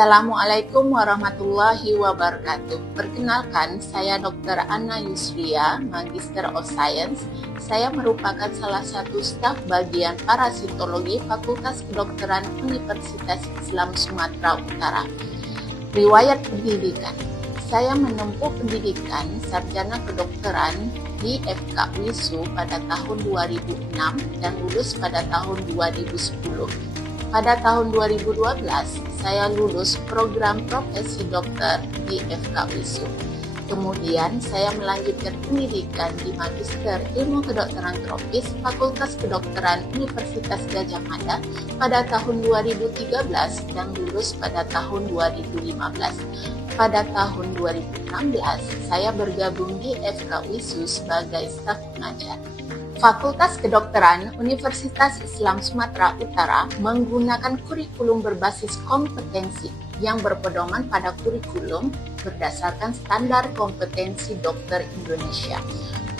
Assalamualaikum warahmatullahi wabarakatuh. Perkenalkan, saya Dr. Anna Yusria, Magister of Science. Saya merupakan salah satu staf bagian parasitologi Fakultas Kedokteran Universitas Islam Sumatera Utara. Riwayat pendidikan. Saya menempuh pendidikan sarjana kedokteran di FK UISU pada tahun 2006 dan lulus pada tahun 2010. Pada tahun 2012, saya lulus program profesi dokter di FK UISU. Kemudian saya melanjutkan pendidikan di Magister Ilmu Kedokteran Tropis Fakultas Kedokteran Universitas Gadjah Mada pada tahun 2013 dan lulus pada tahun 2015. Pada tahun 2016, saya bergabung di FK UISU sebagai staf pengajar. Fakultas Kedokteran Universitas Islam Sumatera Utara menggunakan kurikulum berbasis kompetensi yang berpedoman pada kurikulum berdasarkan standar kompetensi dokter Indonesia.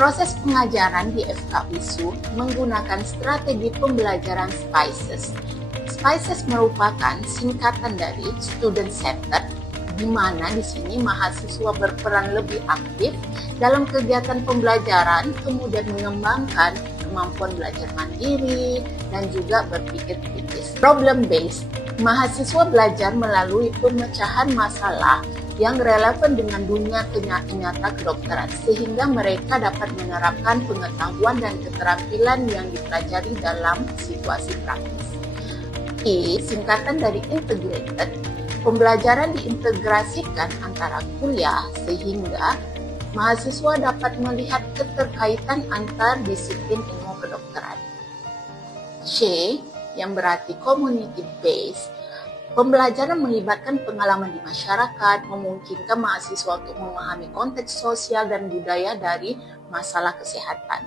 Proses pengajaran di FK UISU menggunakan strategi pembelajaran SPICES. SPICES merupakan singkatan dari Student Centered, di mana di sini mahasiswa berperan lebih aktif dalam kegiatan pembelajaran, kemudian mengembangkan kemampuan belajar mandiri dan juga berpikir kritis. Problem based, mahasiswa belajar melalui pemecahan masalah yang relevan dengan dunia nyata kedokteran, sehingga mereka dapat menerapkan pengetahuan dan keterampilan yang dipelajari dalam situasi praktis. I, singkatan dari integrated, pembelajaran diintegrasikan antara kuliah sehingga mahasiswa dapat melihat keterkaitan antar disiplin ilmu kedokteran. C, yang berarti community based, pembelajaran melibatkan pengalaman di masyarakat, memungkinkan mahasiswa untuk memahami konteks sosial dan budaya dari masalah kesehatan.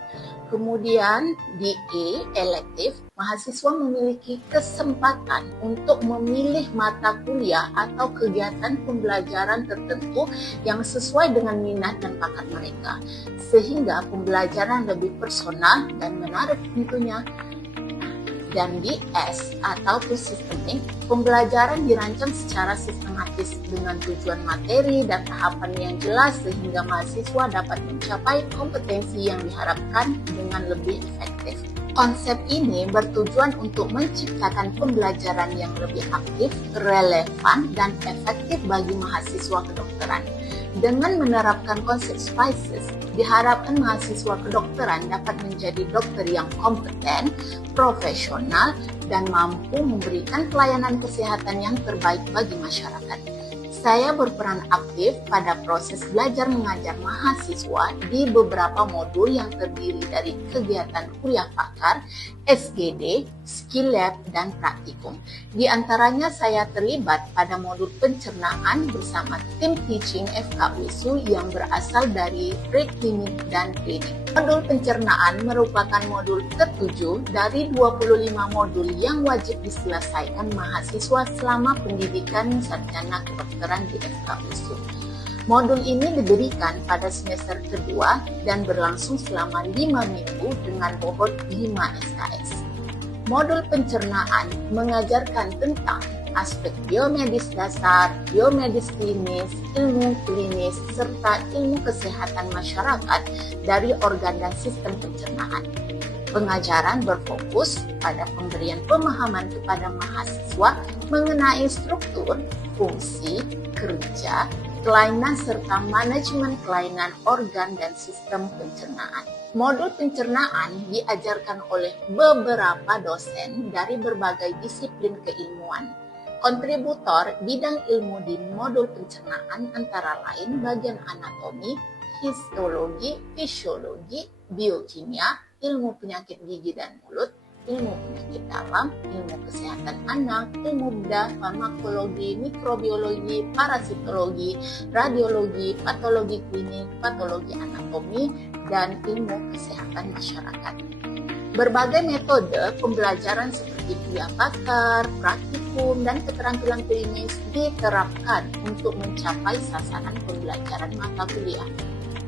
Kemudian di E, elektif, mahasiswa memiliki kesempatan untuk memilih mata kuliah atau kegiatan pembelajaran tertentu yang sesuai dengan minat dan bakat mereka, sehingga pembelajaran lebih personal dan menarik tentunya. Dan di S atau systematic, pembelajaran dirancang secara sistematis dengan tujuan materi dan tahapan yang jelas sehingga mahasiswa dapat mencapai kompetensi yang diharapkan dengan lebih efektif. Konsep ini bertujuan untuk menciptakan pembelajaran yang lebih aktif, relevan, dan efektif bagi mahasiswa kedokteran. Dengan menerapkan konsep SPICES, diharapkan mahasiswa kedokteran dapat menjadi dokter yang kompeten, profesional, dan mampu memberikan pelayanan kesehatan yang terbaik bagi masyarakat. Saya berperan aktif pada proses belajar mengajar mahasiswa di beberapa modul yang terdiri dari kegiatan kuliah pakar, SGD, skill lab, dan praktikum. Di antaranya saya terlibat pada modul pencernaan bersama tim teaching FK UISU yang berasal dari preklinik dan klinik. Modul pencernaan merupakan modul ke-7 dari 25 modul yang wajib diselesaikan mahasiswa selama pendidikan sarjana kedokteran di FK UISU. Modul ini diberikan pada semester kedua dan berlangsung selama 5 minggu dengan bobot 5 SKS. Modul pencernaan mengajarkan tentang aspek biomedis dasar, biomedis klinis, ilmu klinis, serta ilmu kesehatan masyarakat dari organ dan sistem pencernaan. Pengajaran berfokus pada pemberian pemahaman kepada mahasiswa mengenai struktur, fungsi, kerja, kelainan serta manajemen kelainan organ dan sistem pencernaan. Modul pencernaan diajarkan oleh beberapa dosen dari berbagai disiplin keilmuan. Kontributor bidang ilmu di modul pencernaan antara lain bagian anatomi, histologi, fisiologi, biokimia, ilmu penyakit gigi dan mulut, ilmu penyakit dalam, ilmu kesehatan anak, ilmu bedah, farmakologi, mikrobiologi, parasitologi, radiologi, patologi klinik, patologi anatomi, dan ilmu kesehatan masyarakat. Berbagai metode pembelajaran seperti kuliah pakar, praktikum, dan keterampilan klinis diterapkan untuk mencapai sasaran pembelajaran mata kuliah.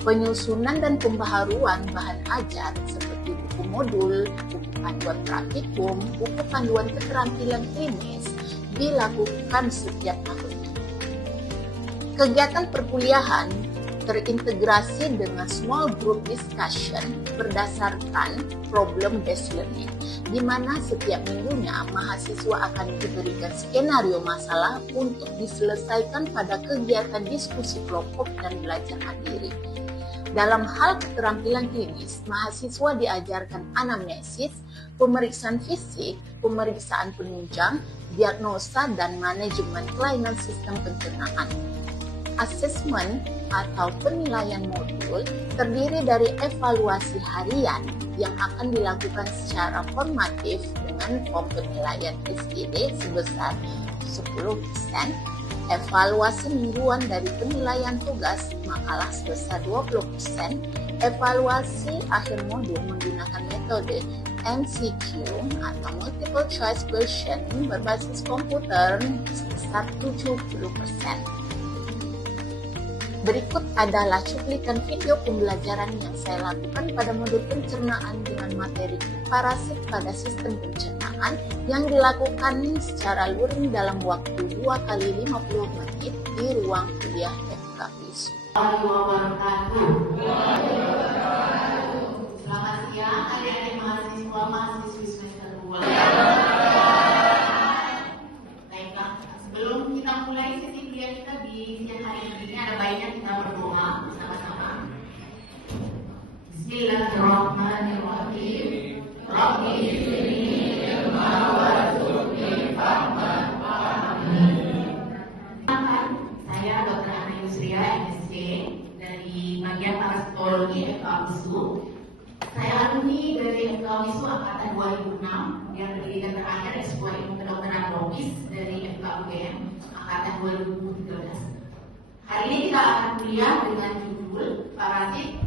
Penyusunan dan pembaharuan bahan ajar seperti buku modul, buku panduan praktikum, buku panduan keterampilan klinis dilakukan setiap tahun. Kegiatan perkuliahan terintegrasi dengan small group discussion berdasarkan problem based learning, di mana setiap minggunya mahasiswa akan diberikan skenario masalah untuk diselesaikan pada kegiatan diskusi kelompok dan belajar mandiri. Dalam hal keterampilan klinis, mahasiswa diajarkan anamnesis, pemeriksaan fisik, pemeriksaan penunjang, diagnosa, dan manajemen kelainan sistem pencernaan. Asesmen atau penilaian modul terdiri dari evaluasi harian yang akan dilakukan secara formatif dengan form penilaian SGD sebesar 10%, evaluasi mingguan dari penilaian tugas makalah sebesar 20%, evaluasi akhir modul menggunakan metode MCQ atau multiple choice question berbasis komputer sebesar 70%. Berikut adalah cuplikan video pembelajaran yang saya lakukan pada modul pencernaan dengan materi parasit pada sistem pencernaan yang dilakukan secara luring dalam waktu 2 kali 50 menit di ruang kuliah FKUISU. Selamat siang adik-adik mahasiswa mahasiswi semester 2. Baiklah, sebelum kita mulai sesi kuliah kita di siang hari ini, ada baiknya kita berdoa bersama-sama. Bismillahirrahmanirrahim. Rabbi ighfirli ilma warzuqni fahman wa'amin. Saya Dr. Ana Yusria, MSc dari bagian parasitologi FKUISU. Saya alumni dari FKUISU angkatan 2006 yang pendidikan terakhir S2 Ilmu Kedokteran Tropis dari FKUGM angkatan 2013. Hari ini kita akan kuliah dengan judul parasit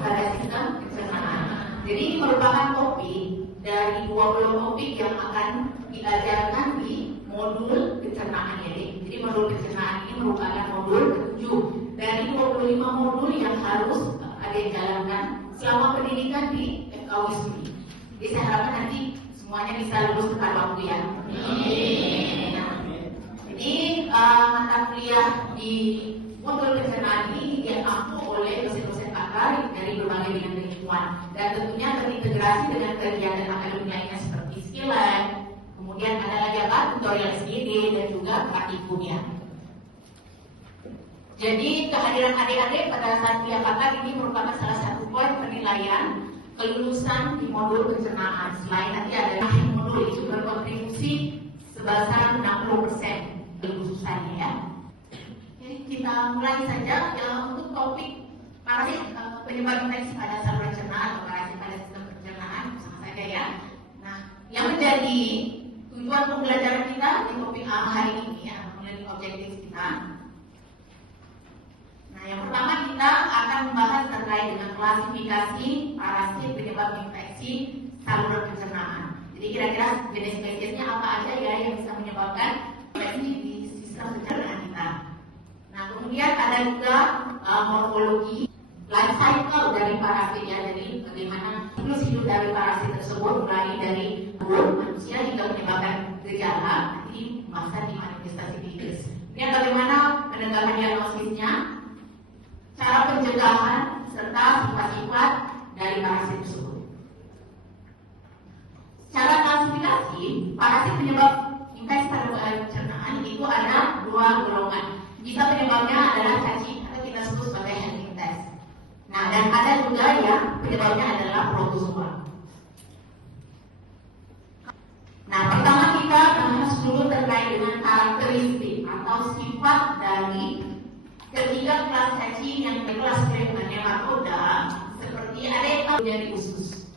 pada sistem pencernaan. Jadi ini merupakan topik dari 20 topik yang akan diajarkan di modul pencernaan ini. Jadi modul pencernaan ini merupakan modul ke-7 dari 25 modul yang harus ada dijalankan selama pendidikan di FKUISU. Jadi saya harapkan nanti semuanya bisa lulus tepat waktu ya. Nah, jadi mata kuliah di modul pencernaan ini diampu oleh dosen-dosen pakar dari berbagai bidang keilmuan dan tentunya terintegrasi dengan kegiatan akademik lainnya seperti skill lab, kemudian ada lagi tutorial SGD dan juga praktikum ya. Jadi kehadiran adik-adik pada saat kuliah pakar ini merupakan salah satu poin penilaian kelulusan di modul pencernaan. Selain nanti ada modul itu berkontribusi sebesar 60% kelulusannya ya. Jadi kita mulai saja untuk topik parasit penyebab infeksi pada saluran cerna atau parasit pada sistem pencernaan sama saja ya. Nah, yang menjadi tujuan pembelajaran kita di topik hari ini ya, menjadi objektif kita. Nah, yang pertama kita akan membahas terkait dengan klasifikasi parasit penyebab infeksi saluran pencernaan. Jadi kira-kira jenis spesiesnya apa aja ya yang bisa menyebabkan infeksi di sistem pencernaan kita. Nah, kemudian ada juga morfologi life cycle dari parasit ya, jadi bagaimana siklus hidup dari parasit tersebut mulai dari manusia hingga menyebabkan gejala nanti bahasa di manifestasi klinis. Kemudian bagaimana penegakan diagnosisnya, cara pencegahan serta sifat-sifat dari parasit tersebut. Cara klasifikasi parasit penyebab infeksi saluran pencernaan itu ada dua golongan. Bisa penyebabnya adalah cacing atau kita sebut sebagai Helminthes. Nah, dan ada juga yang penyebabnya adalah protozoa. Nah, pertama kita bahas dulu terkait dengan karakteristik atau sifat dari ketiga kelas cacing yang kelas nematoda seperti ada yang tahu dari usus.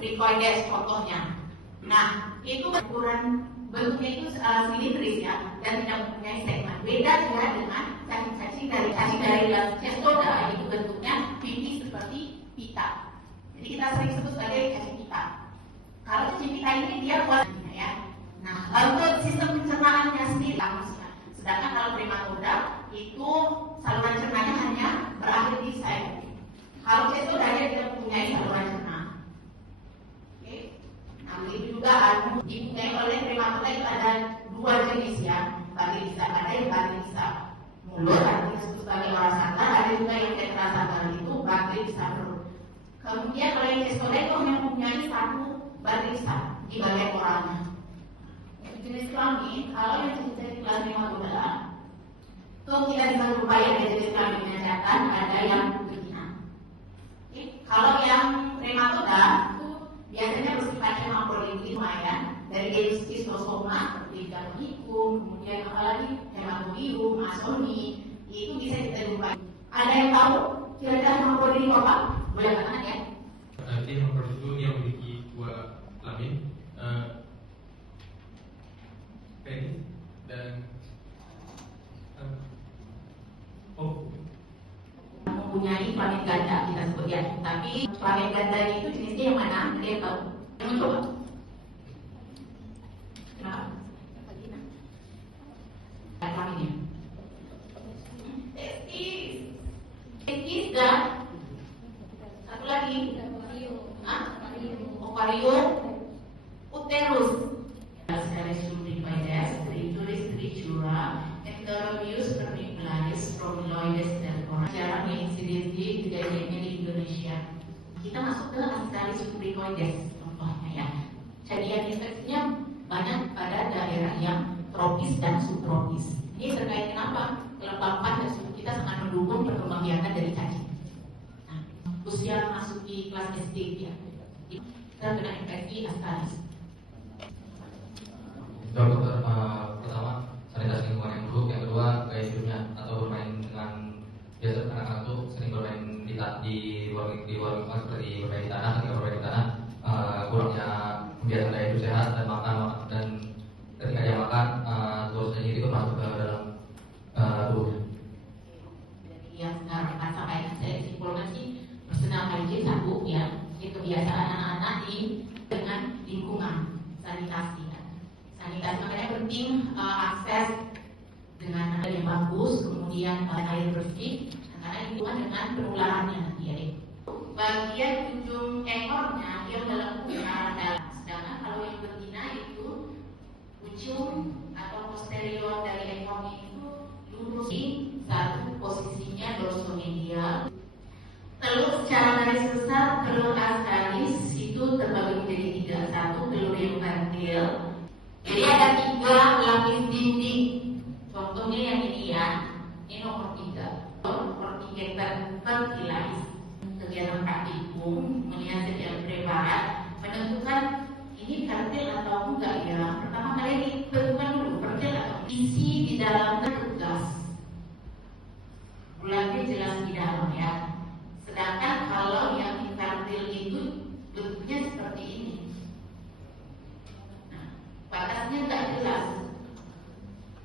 Trichoides contohnya. Nah, itu ukuran bentuknya itu silindris ya dan tidak mempunyai segmen. Beda juga dengan cacing-cacing dari cestoda, itu bentuknya pipih seperti pita. Jadi kita sering sebut sebagai cacing pita. Kalau cacing pita ini dia kualitasnya ya. Nah, untuk sistem pencernaannya sendiri manusia. Sedangkan kalau nematoda itu saluran cernanya hanya berakhir di sayap. Kalau cestoda dia tidak mempunyai saluran cerna. Nah, begitu juga dipunyai oleh nematoda baterai besar. Kemudian kalau yang testosterone itu mempunyai satu baterai besar di bagian oralnya. Jenis kelamin, kalau yang jenis kelamin nematoda, itu kita bisa berupaya dari jenis kelamin jantan, ada yang betina. Kalau yang nematoda itu biasanya bersifat hermafrodit lumayan, dari jenis schistosoma seperti Daphragmium, kemudian apalagi Hematobium, Masoni, itu bisa kita jumpai. Ada yang tahu kira-kira hermafrodit itu apa? Boleh katakan ya? Nanti hermafrodit itu yang memiliki dua kelamin, penis dan mempunyai kelamin ganda kita sebut ya. Tapi kelamin ganda itu jenisnya yang mana? Ada yang tahu? Yang coba? Kenapa? Kelaminnya. Testis dan satu lagi. Ovarium, uterus. Enterobius vermicularis, Strobiloides, dan jarang insidensi kejadiannya di Indonesia. Kita masuk ke Ascaris subricoides contohnya ya. Kejadian infeksinya banyak pada daerah yang tropis dan subtropis. Ini terkait kenapa kelembapan dan suhu kita sangat mendukung perkembangbiakan dari cacing. Nah, usia masuki kelas SD ya, kita kena infeksi Ascaris. Dokter, pertama sanitasi lingkungan yang buruk, yang kedua gaya hidupnya atau bermain dengan biasa anak-anak tuh sering bermain di luar lingkungan seperti bermain di tanah, ketika bermain di tanah kurangnya kebiasaan gaya hidup sehat dan makan dan ketika dia makan terus itu ikut masuk ke dalam tubuhnya. Yang sekarang rasa kayak saya simpulkan sih personal hygiene satu ya, kebiasaan anak-anak dengan lingkungan sanitasi. Sanitasi makanya penting akses dengan air yang bagus, kemudian air bersih, karena lingkungan dengan penularannya nanti ya. Bagian ujung ekornya dia melengkung ke arah dalam, sedangkan kalau yang betina itu ujung atau posterior dari ekornya itu lurus di satu posisinya dorsomedial. Telur secara garis besar, telur Ascaris itu terbagi menjadi tiga. Satu telur yang infantile. Jadi ada tiga lapis dinding. Contohnya yang ini ya, ini nomor 3. Corticator fertilis. Kegiatan praktikum melihat sejarah preparat menentukan ini fertil atau enggak ya. Pertama kali ditentukan dulu fertil atau isi di dalamnya tugas. Bulannya jelas di dalam ya. Sedangkan kalau yang infertil itu bentuknya seperti ini. Batasnya tidak jelas.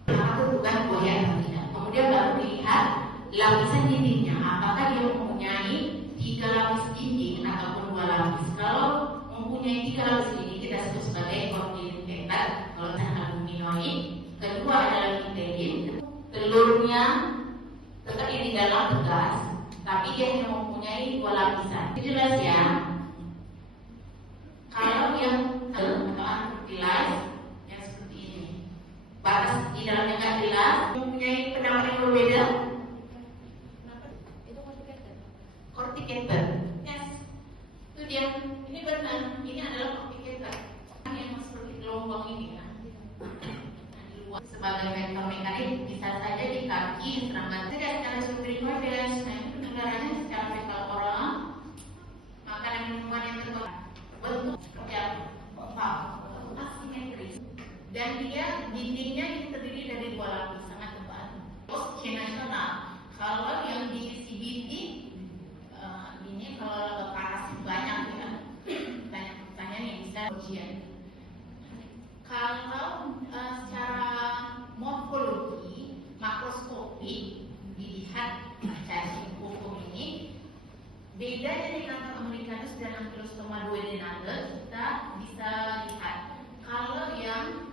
Maka bukan buaya atau tidak. Kemudian baru dilihat lapisan dindingnya. Apakah dia mempunyai 3 lapis dinding ataupun 2 lapis. Kalau mempunyai 3 lapis dinding kita sebut sebagai corticator. Kalau albuminoid. Kedua adalah vitellin. Telurnya tetap di dalam tegas, tapi dia hanya mempunyai 2 lapisan. Itu jelas ya. Kalau yang fertilize batas di dalamnya nggak jelas, mempunyai pendapat yang berbeda. Itu corticator. Yes, itu dia. Ini benar. Ini adalah corticator yang seperti gelombang ini kan. Di luar sebagai vektor mekanik bisa saja di kaki, serangga tidak secara subricoides. Nah itu negaranya secara vektor oral. Makanan minuman yang tertentu bentuk seperti apa? Asimetris. Dan dia dindingnya ini terdiri dari 2 lapis sangat tebal. Terus nasional. Kalau yang di CBT ini kalau parasit banyak ya, banyak pertanyaan yang bisa ujian. Kalau secara morfologi makroskopik dilihat cacing hukum ini bedanya dengan Americanus dan Ankylostoma duodenale kita bisa lihat kalau yang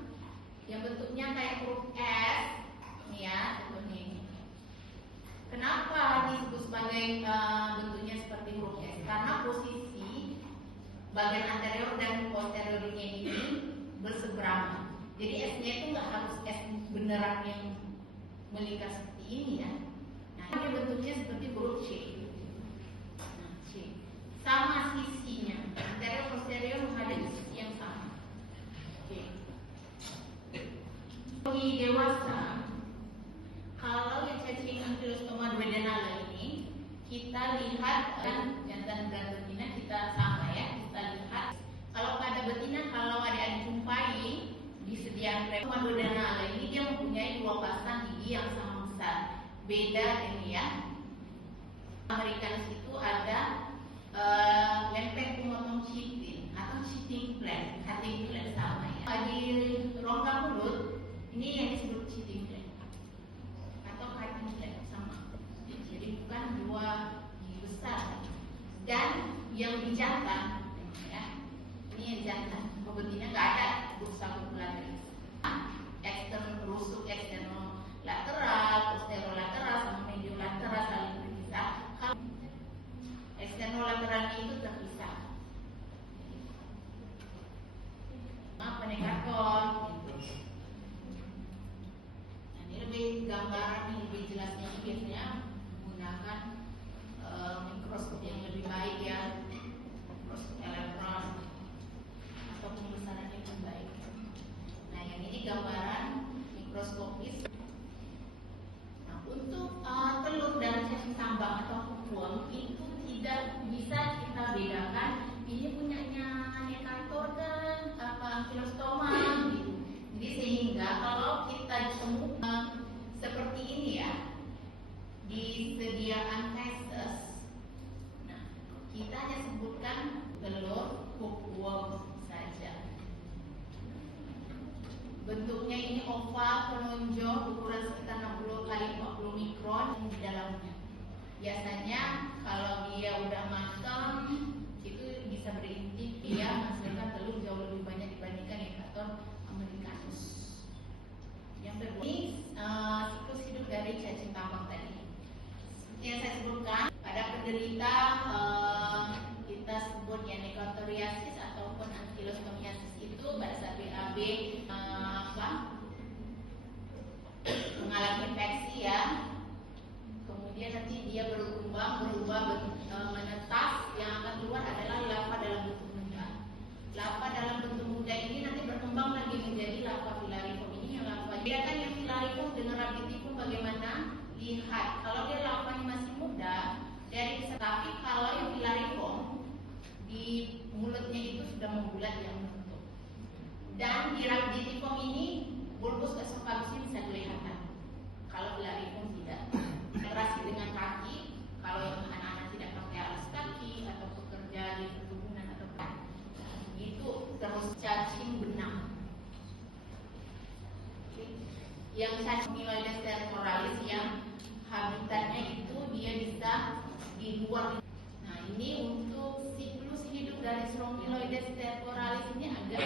bentuknya kayak huruf S ini ya, ini. Kenapa disebut sebagai bentuknya seperti huruf S? Karena posisi bagian anterior dan posteriornya ini berseberangan. Jadi S-nya itu nggak harus S beneran yang melingkar seperti ini ya. Nah, ini bentuknya seperti huruf C. kita lihat jantan dan betina kita sama ya, kita lihat kalau pada betina, kalau adik-adik jumpai disediakan Madonna ini dia mempunyai 2 pasang gigi yang sama besar, beda ini ya. American itu ada lempeng pemotong chitin atau cutting plate sama ya. Di rongga mulut ini yang disebut cutting plate atau cutting plate sama. Jadi bukan 2 gigi besar. Dan yang di jantan ya, ini yang jantan. Betina nggak ada bursa populasi. Eksternal rusuk, eksternal lateral, posterolateral, sama mediolateral saling berpisah. Kalau eksternal lateralnya itu terpisah. Penekator. Nah, ini lebih gambaran, ini lebih jelasnya biasanya menggunakan mikroskop yang lebih baik ya, mikroskop elektron atau pembesaran yang lebih baik. Nah, yang ini gambaran mikroskopis. Nah, untuk telur dan cacing tambang atau kukuang itu tidak bisa kita bedakan ini punyanya nekator dan ankylostoma gitu. Jadi sehingga kalau kita temukan seperti ini ya di sediaan feses, nah kita hanya sebutkan telur kukuang saja. Bentuknya ini oval, menonjol, ukuran sekitar 60 kali 40 mikron di dalamnya. Biasanya kalau dia udah matang itu bisa berinti dia menghasilkan telur jauh lebih banyak dibandingkan nekator americanus. Yang kedua ini siklus hidup dari cacing tambang tadi. Seperti yang saya sebutkan, pada penderita kita sebut ya nekatoriasis ataupun ankylostomiasis itu pada saat BAB mengalami infeksi ya. Kemudian nanti dia berubah menetas, yang akan keluar adalah larva dalam bentuk muda. Larva dalam bentuk muda ini nanti berkembang lagi menjadi larva filariform. Ini yang larva. Bedakan yang filariform dengan rabitiform bagaimana? Lihat, kalau dia larvanya masih muda dari tapi kalau yang filariform di mulutnya itu sudah membulat yang membentuk. Dan di rabitiform ini bulbus esophagus bisa kelihatan. Kalau filariform tidak. Interaksi dengan kaki, kalau yang anak-anak tidak pakai alas kaki atau bekerja di perkebunan atau itu terus cacing benang. Yang cacing Myloides tercoralis yang habitatnya itu dia bisa di luar. Nah, ini untuk siklus hidup dari Strongyloides tercoralis ini agak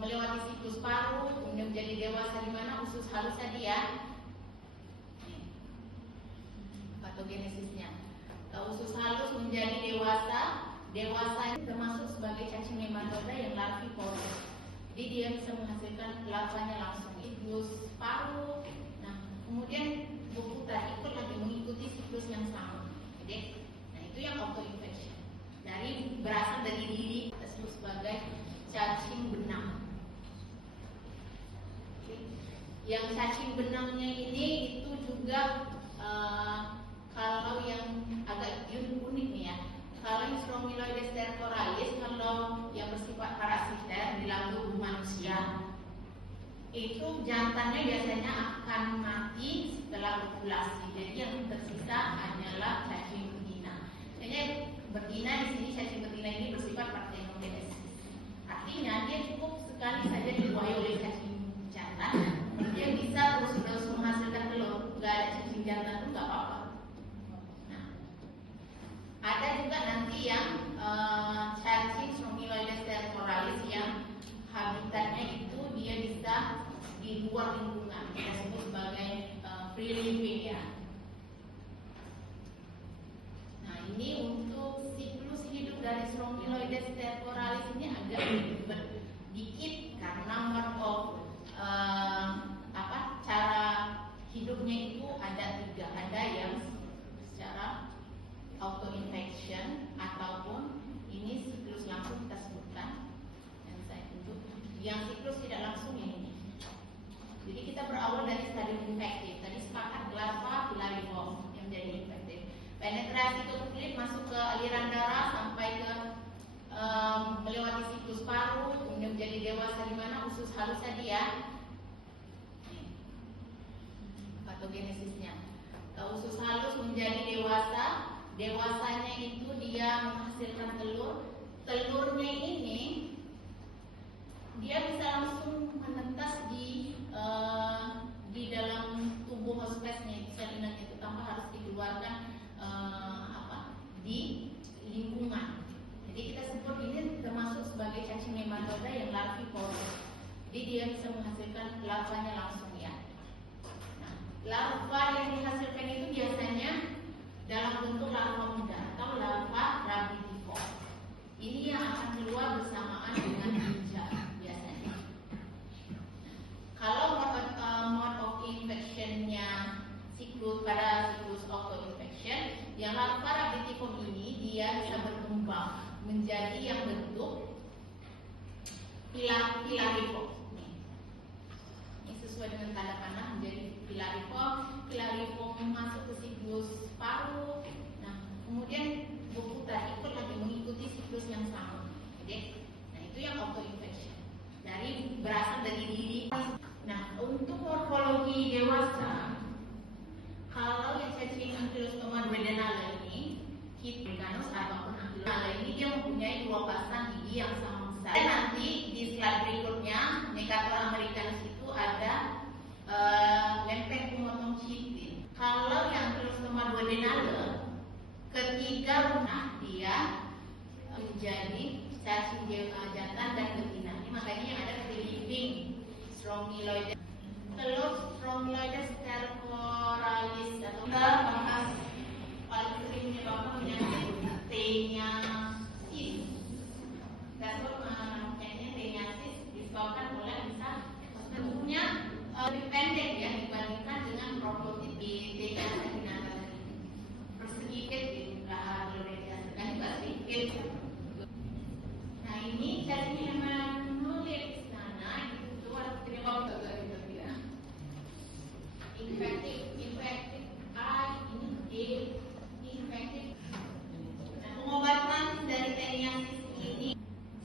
melewati siklus paruh, kemudian menjadi dewasa di mana usus halus tadi ya. Patogenesisnya. Usus halus menjadi dewasa ini termasuk sebagai cacing nematoda yang larvivorous. Jadi dia bisa menghasilkan larvanya langsung. Siklus paruh. Nah, kemudian berputar ikut lagi mengikuti siklus yang sama. Jadi, nah itu yang autoinfection. Berasal dari diri kita sebut sebagai cacing benang. Yang cacing benangnya ini itu juga kalau yang agak unik nih ya, kalau yang Strongyloides tercoralis, kalau yang bersifat parasiter di dalam tubuh manusia, itu jantannya biasanya akan mati setelah ovulasi. Jadi yang tersisa hanyalah cacing betina. Jadi betina di sini, cacing betina ini bersifat parthenogenesis. Artinya dia cukup sekali saja dibuahi oleh cacing jantan, dia bisa terus menghasilkan telur. Gak ada cacing jantan itu nggak apa-apa. Ada juga nanti yang cacing Strongyloides tercoralis yang habitatnya itu dia bisa di luar lingkungan, kita sebut sebagai free living ya. Nah, ini untuk siklus hidup dari Strongyloides tercoralis ini agak dikit karena mode of cara hidupnya itu ada 3. Ada yang secara autoinfection ataupun ini siklus langsung kita sebutkan yang saya tunjuk. Yang siklus tidak langsung ini. Jadi kita berawal dari stadium infektif. Tadi sepakat larva filariform yang menjadi infektif. usus halus tadi ya. Patogenesisnya. Usus halus menjadi dewasa. Dewasanya itu dia menghasilkan telur. Telurnya ini dia bisa langsung menetas di dalam tubuh hospesnya, salinannya itu tanpa harus dikeluarkan di lingkungan. Jadi kita sebut ini termasuk sebagai cacing nematoda yang larvivorous. Jadi dia bisa menghasilkan larvanya langsung ya. Nah, larva yang dihasilkan itu biasanya dalam bentuk larva muda atau larva rabitivore. Ini yang akan keluar bersamaan dengan ginjal biasanya. Kalau mode of infectionnya pada siklus auto-infection, yang larva rabitivore ini dia bisa berkembang menjadi yang bentuk pilariform. Ini sesuai dengan tanda panah menjadi pilariform. Pilariform masuk ke siklus paru. Nah, kemudian berputar ikut lagi mengikuti siklus yang sama. Jadi, nah itu yang auto-infection. Berasal dari diri. Nah, untuk morfologi dewasa, kalau yang cacing Ankylostoma duodenale ini, Americanus ataupun Ankylostoma ini dia mempunyai dua pasang gigi yang sama besar. Dan nanti di slide berikutnya, Necator Americanus itu ada lempeng pemotong chitin. Kalau yang Ankylostoma duodenale, ketiga lunak dia menjadi cacing jantan dan betina. Ini makanya yang ada clipping Strongyloides. Telur Strongyloides stercoralis atau kita bahas paling sering menyebabkan penyakit teniasis. Telur kayaknya teniasis disebabkan oleh bisa bentuknya lebih pendek ya dibandingkan dengan prototip di teniasis binatang persegi kecil kan juga sedikit. Nah ini cacing hematoid sana itu ada penyebab infective infective. Nah, pengobatan dari teniasis ini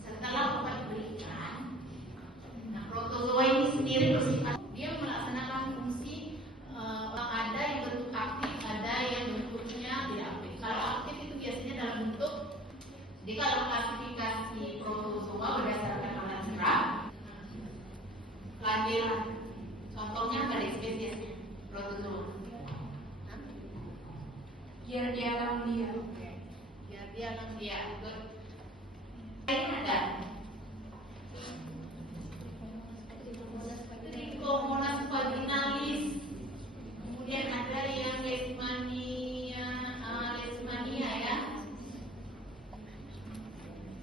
setelah obat diberikan, nah protozoa ini sendiri bersifat dia melaksanakan fungsi ada yang bentuk aktif, ada yang bentuknya tidak aktif. Kalau aktif itu biasanya dalam bentuk, jadi kalau klasifikasi protozoa berdasarkan warna cerah, Cladera, contohnya pada spesiesnya protozoa. Giardia lamblia. Giardia lamblia. Ini ada Trichomonas vaginalis. Kemudian ada yang Leishmania ya.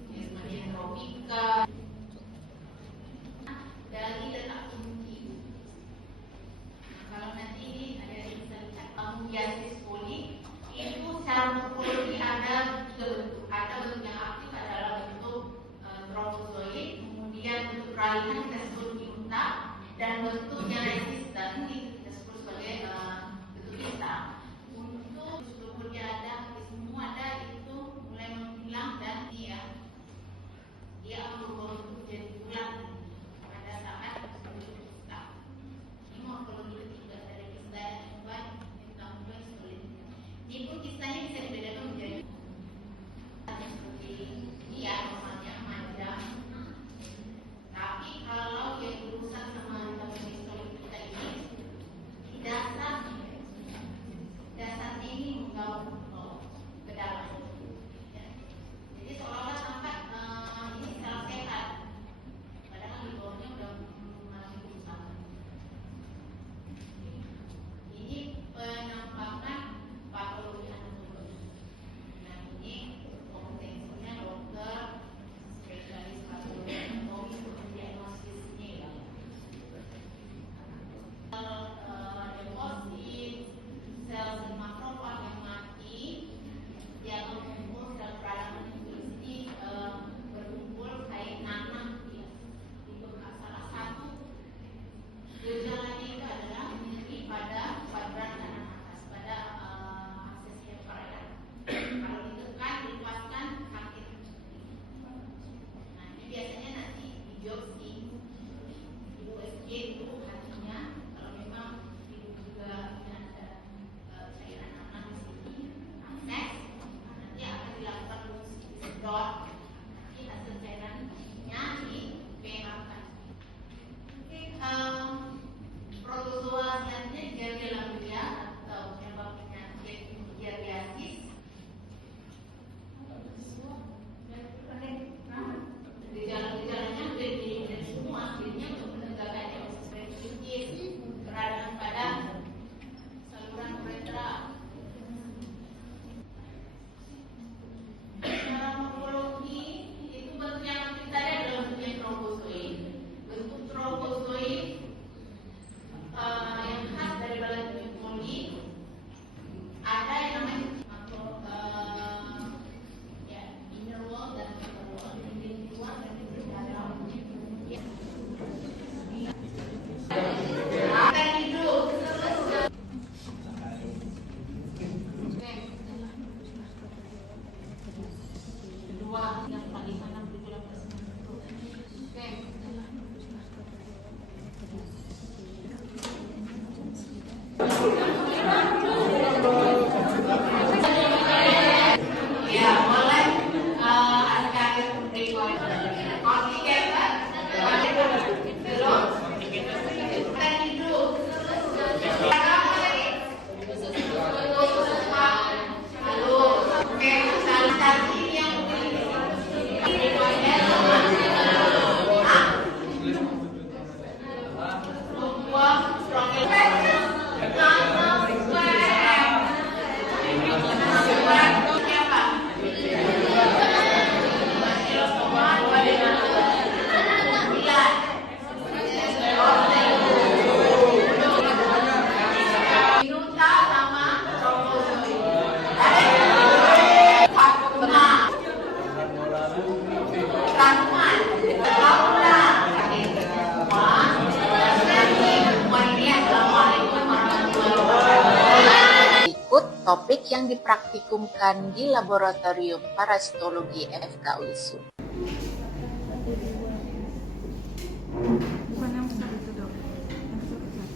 Leishmania tropica. Dari letak kunci. Kalau nanti ini ada yang bisa lihat Amuliasis poli itu secara morfologi ada tiga bentuk. Ada bentuk yang aktif adalah bentuk yang dipraktikumkan di Laboratorium Parasitologi FK UISU. Bukan yang besar itu, Dok. Yang kecil-kecil.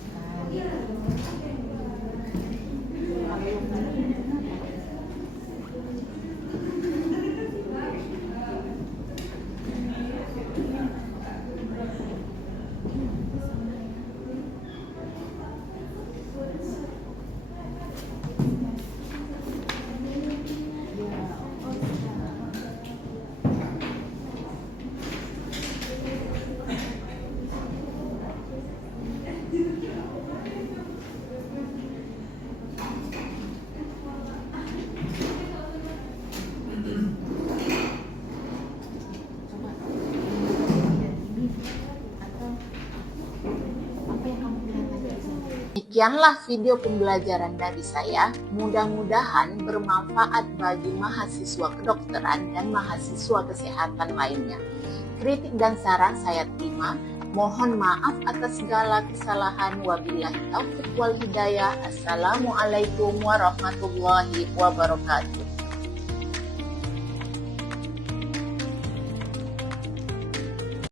Demikianlah video pembelajaran dari saya, mudah-mudahan bermanfaat bagi mahasiswa kedokteran dan mahasiswa kesehatan lainnya. Kritik dan saran saya terima, mohon maaf atas segala kesalahan. Wabillahi taufiq wal hidayah. Assalamualaikum warahmatullahi wabarakatuh.